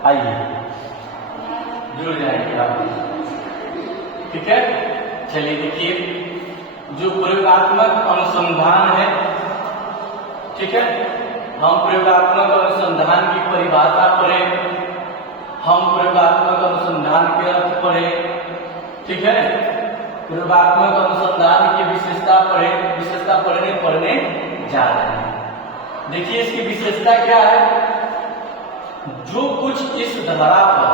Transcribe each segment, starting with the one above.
आइए जुड़ जाएंगे आप। ठीक है, चलिए देखिए, जो प्रयोगात्मक अनुसंधान है, ठीक है, हम प्रयोगात्मक अनुसंधान की परिभाषा पढ़े, हम प्रयोगात्मक अनुसंधान के अर्थ पढ़े, ठीक है, प्रयोगात्मक अनुसंधान की विशेषता पढ़ने जा रहे हैं। देखिए इसकी विशेषता क्या है। जो कुछ इस धरा पर,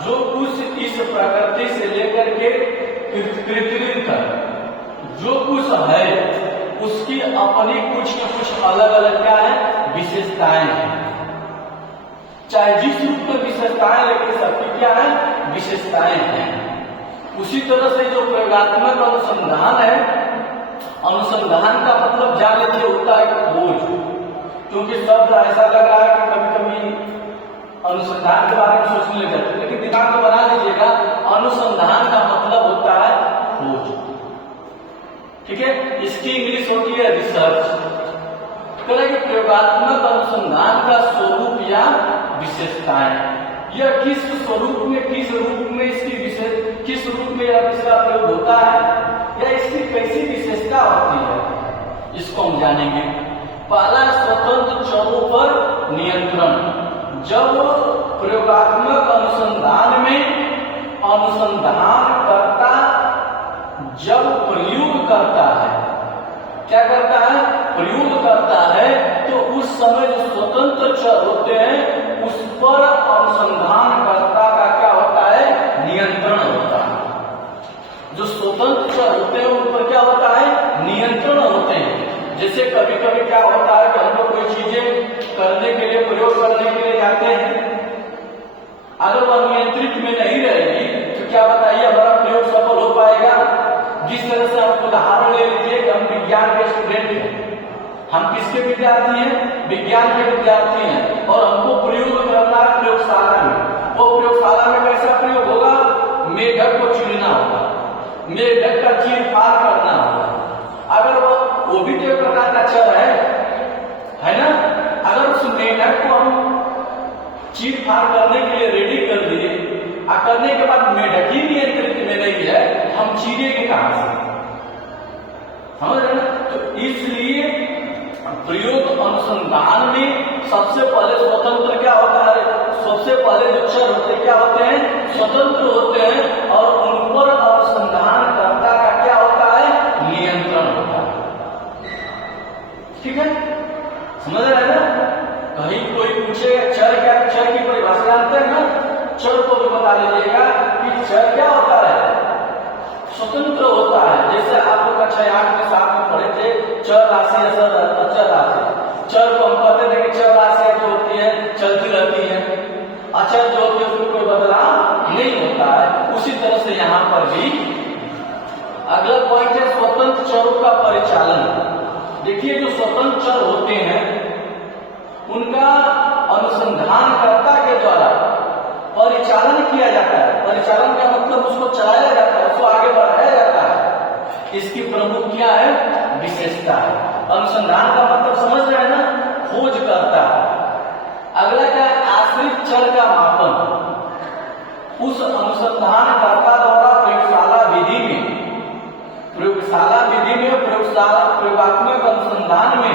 जो कुछ इस प्रकृति से लेकर के कृत्रिम तक जो कुछ है, उसकी अपनी कुछ अलग अलग क्या है, विशेषताएं हैं। चाहे जिस रूप में विशेषताएं, लेकिन सबकी क्या है, विशेषताएं हैं। उसी तरह से जो प्रयोगात्मक अनुसंधान है, अनुसंधान का मतलब जान लीजिए होता है खोज। क्योंकि शब्द ऐसा लग रहा है कि कभी कभी अनुसंधान के बारे में सोचने लग जाते हैं, लेकिन दिमाग में बना लीजिएगा, अनुसंधान का मतलब होता है खोज। ठीक है, इसकी इंग्लिश होती है रिसर्च। प्रयोगात्मक अनुसंधान का स्वरूप या विशेषताएं, यह किस स्वरूप में, किस रूप में इसकी विशेष, किस रूप में यह इसका प्रयोग होता है, या इसकी कैसी विशेषता होती है, इसको हम जानेंगे। पहला, स्वतंत्र चरों पर नियंत्रण। जब प्रयोगात्मक अनुसंधान में अनुसंधान करता जब प्रयोग करता है, क्या करता है, प्रयोग करता है, तो उस समय जो स्वतंत्र चर होते हैं उस पर अनुसंधानकर्ता का क्या होता है, नियंत्रण होता है। जो स्वतंत्र चर होते हैं उन पर क्या होता है, नियंत्रण होते हैं। जैसे कभी कभी क्या होता है कि हम लोग कोई चीजें करने के लिए, प्रयोग करने के लिए जाते हैं, अगर वह नियंत्रित में नहीं रहेगी तो क्या बताइए हमारा प्रयोग सफल हो पाएगा। जिस तरह से हम उदाहरण ले लीजिए कि हम विज्ञान के स्टूडेंट हैं, हम किसके विद्यार्थी हैं, विज्ञान के विद्यार्थी हैं, और हमको प्रयोग करना है प्रयोगशाला में। वो प्रयोगशाला में कैसा प्रयोग होगा, मेढक को चुनना होगा, मेढक का चीर फाड़ करना होगा। अगर वो भी तो एक प्रकार का चर है ना। अगर उस मेढक को हम चीर फाड़ करने के लिए रेडी कर दिए, करने के बाद मेढक ही नियंत्रित में नहीं है, हम चीरेंगे कहां से, समझ रहे ना। तो इसलिए प्रयोग अनुसंधान में सबसे पहले स्वतंत्र क्या होता है, सबसे पहले जो चर होते हैं क्या होते हैं, स्वतंत्र होते हैं, और उन पर अनुसंधानकर्ता का क्या होता है, नियंत्रण होता है। ठीक है, समझ रहे हैं ना। कहीं कोई पूछे चर क्या, चर की परिभाषा जानते हैं ना, चर को भी बता लीजिएगा कि चर क्या होता है, स्वतंत्र होता है। जैसे आप लोग कक्षा 8 में 7 में पढ़े थे, चर राशि, अचर राशि। चर को हम कहते थे कि चर राशि जो होती है चलती रहती है, अचर जो होती है उसमें कोई बदलाव नहीं होता है। उसी तरह से यहाँ पर भी अगला पॉइंट है स्वतंत्र चरों का परिचालन। देखिए जो स्वतंत्र चर होते हैं उनका अनुसंधानकर्ता के द्वारा परिचालन किया जाता है। परिचालन का मतलब उसको चलाया जाता है, उसको आगे बढ़ाया जाता है। इसकी प्रमुख क्या है, विशेषता है। अनुसंधान का मतलब समझ रहे हैं ना, खोज करता है। अगला क्या है, आश्रित चर का मापन। उस अनुसंधानकर्ता द्वारा प्रयोगशाला विधि में, प्रयोगात्मक अनुसंधान में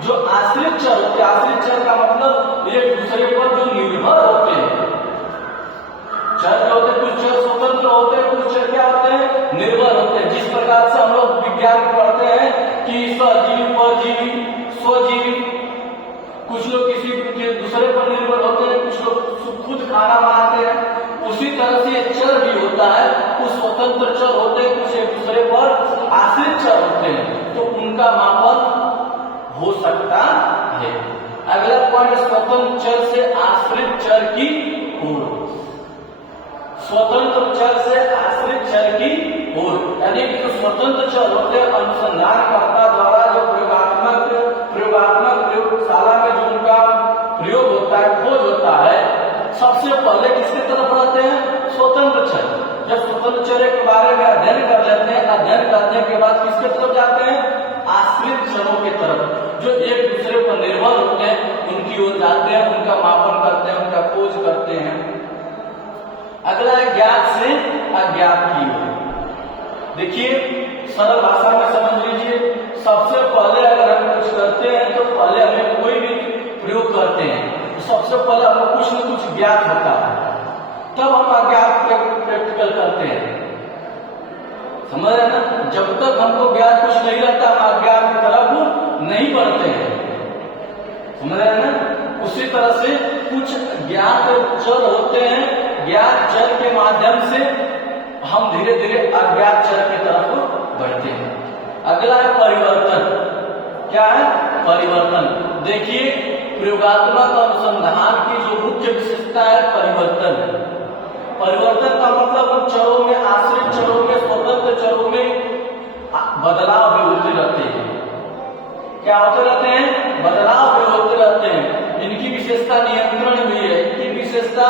जो आश्रित चर होते हैं, आश्रित चर का मतलब एक दूसरे पर जो निर्भर होते हैं। चर जो होते हैं, कुछ चर स्वतंत्र होते हैं, कुछ चर क्या होते हैं, निर्भर होते हैं। जिस प्रकार से हम लोग विज्ञान पढ़ते हैं कि सजीव, परजीवी, स्वजीवी, कुछ लोग किसी दूसरे पर निर्भर होते हैं, कुछ लोग खुद खाना बनाते हैं। उसी तरह से चर भी होता है, कुछ स्वतंत्र चर होते हैं, कुछ एक दूसरे पर आश्रित चर होते हैं, तो उनका मापन हो सकता है। अगला पॉइंट, स्वतंत्र चर से आश्रित चर की ओर। स्वतंत्र चर से आश्रित चर की ओर, यानी कि जो स्वतंत्र चर होते हैं अनुसंधानकर्ता द्वारा जो प्रयोगात्मक प्रयोगशाला में जो उनका प्रयोग होता है, खोज होता है, सबसे पहले किसके तरफ बढ़ते हैं, स्वतंत्र चर। जब स्वतंत्र चर के बारे में अध्ययन कर लेते हैं, अध्ययन करने के बाद किसके तरफ जाते हैं, आश्रित चरों के तरफ, जो एक दूसरे पर निर्भर होते हैं, उनकी ओर जाते हैं, उनका मापन करते हैं, उनका खोज करते हैं। अगला है ज्ञात से अज्ञात की ओर। देखिए सरल भाषा में समझ लीजिए, सबसे पहले अगर हम कुछ करते हैं तो पहले हमें कोई भी प्रयोग करते हैं तो सबसे पहले हमें कुछ न कुछ ज्ञात होता है, तब हम अज्ञात प्रैक्टिकल करते हैं। समझ रहे ना? जब तक हमको ज्ञात कुछ नहीं रहता हम अज्ञात की तरफ नहीं बढ़ते हैं। समझ रहे ना? उसी तरह से कुछ ज्ञात चर होते हैं, ज्ञात चर के माध्यम से हम धीरे धीरे अज्ञात चर की तरफ बढ़ते हैं। अगला है परिवर्तन। क्या है? परिवर्तन। देखिए प्रयोगात्मक अनुसंधान की जो मुख्य विशेषता है परिवर्तन है। परिवर्तन का मतलब उन चरों में, आश्रित चरों में, स्वतंत्र चरों में बदलाव भी होते रहते हैं। क्या होते रहते हैं? बदलाव भी होते रहते हैं। इनकी विशेषता नियंत्रण भी है, इनकी विशेषता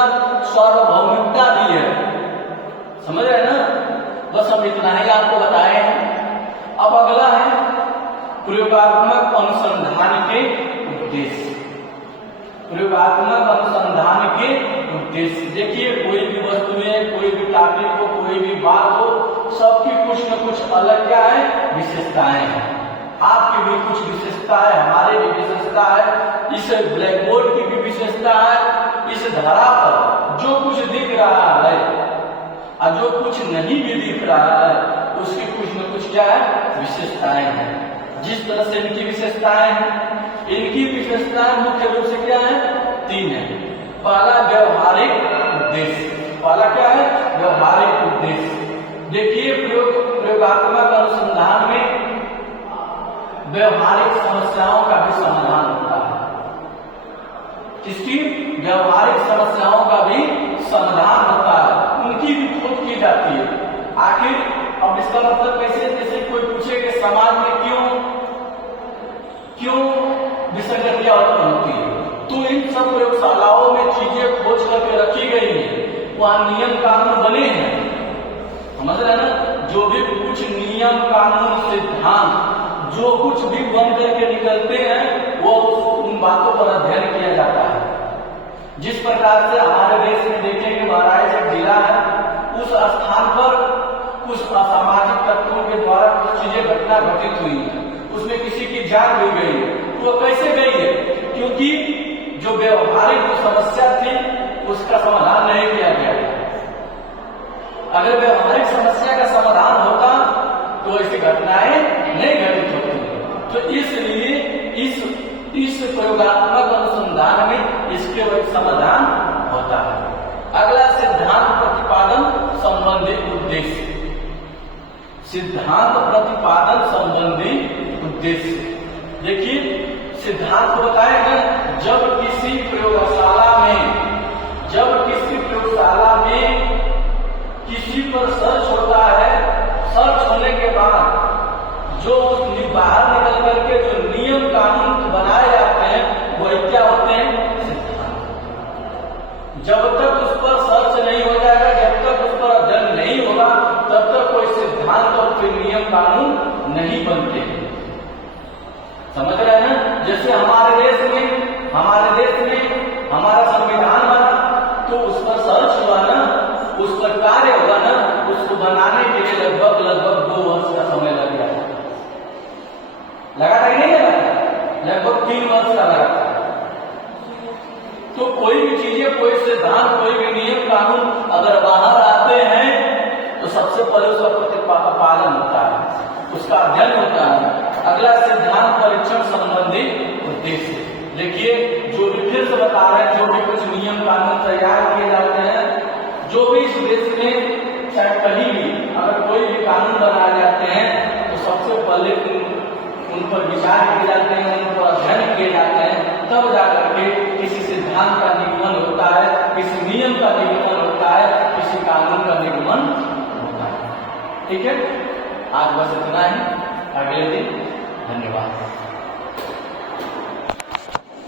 सार्वभौमिकता भी है। समझ रहे हैं ना? बस हम इतना ही आपको बताए हैं। अब अगला है प्रयोगात्मक अनुसंधान के उद्देश्य। प्रयोगात्मक अनुसंधान के उद्देश्य देखिए, कोई भी वस्तुएं, कोई भी टॉपिक हो, कोई भी बात हो, सबकी कुछ न कुछ अलग क्या है? विशेषताएं हैं। आपकी भी कुछ विशेषता है, हमारे भी विशेषता है, इस ब्लैक बोर्ड की भी विशेषता है। इस धरा पर जो कुछ दिख रहा है और जो कुछ नहीं भी दिख रहा है उसकी कुछ न कुछ क्या है? विशेषताएं हैं। जिस तरह से इनकी विशेषताएं हैं, इनकी विशेषताएं मुख्य रूप से क्या है? 3 है। पहला व्यवहारिक उद्देश्य। पहला क्या है? व्यवहारिक उद्देश्य। देखिए प्रयोगात्मक अनुसंधान में व्यवहारिक समस्याओं का भी समाधान होता है। इसकी व्यवहारिक समस्याओं का भी समाधान होता है, उनकी भी खोज की जाती है। आखिर अब इसका मतलब कैसे? जैसे कोई पूछे कि समाज में क्यों विसंगतियां उत्पन्न होती है, तो इन सब प्रयोगशालाओं में चीजें खोज करके रखी गई हैं, वहां नियम कानून बने हैं। समझ रहे ना? जो भी कुछ नियम कानून सिद्धांत जो कुछ भी बन करके निकलते हैं वो उन बातों पर अध्ययन किया जाता है। जिस प्रकार से हमारे देश में देखें कि महाराज एक जिला है, उस स्थान पर कुछ असामाजिक तत्वों के द्वारा कुछ चीजें घटना घटित हुई है, उसमें किसी की जान भी गई है। तो कैसे गई है? क्योंकि जो व्यवहारिक जो समस्या थी उसका समाधान नहीं किया गया। अगर व्यवहारिक समस्या का समाधान होता तो ऐसी घटनाएं नहीं घटित होती। तो इसलिए इस प्रयोगात्मक अनुसंधान में इसके एक समाधान होता है। अगला सिद्धांत प्रतिपादन संबंधी उद्देश्य। सिद्धांत प्रतिपादन संबंधी उद्देश्य देखिए, सिद्धांत को बताएगा जब किसी प्रयोगशाला में किसी पर सर्च होता है, सर्च होने के बाद जो बाहर निकल करके जो नियम कानून बनाए जाते हैं वही क्या होते हैं? सिद्धांत। जब तक उस पर सर्च नहीं हो जाएगा, जब तक उस पर अध्ययन नहीं होगा, तब तक कोई सिद्धांत और कोई नियम कानून नहीं बनते। समझ रहे हैं ना? जैसे हमारे देश में हमारा संविधान बना तो उस पर सर्च हुआ ना, उस पर कार्य हुआ ना, उसको बनाने के लिए लगभग 2 वर्ष का समय लग गया। लगा था कि नहीं लगा? लगभग 3 वर्ष का लगा था। तो कोई भी चीजें, कोई सिद्धांत, कोई भी नियम कानून अगर बाहर आते हैं तो सबसे पहले उसका प्रतिपादन होता है, उसका अध्ययन होता है। अगला सिद्धांत परीक्षण संबंधी उद्देश्य। देखिए जो भी फिर से बता रहे हैं, जो भी कुछ नियम कानून तैयार किए जाते हैं, जो भी इस देश में चाहे कहीं भी अगर कोई भी कानून बनाए जाते हैं तो सबसे पहले उन पर विचार किए जाते हैं, उन पर अध्ययन किए जाते हैं, तब जाकर के किसी सिद्धांत का निगमन होता है, किसी नियम का निगमन होता है, किसी कानून का निगमन होता है। ठीक है, आज बस इतना ही। अगले दिन धन्यवाद।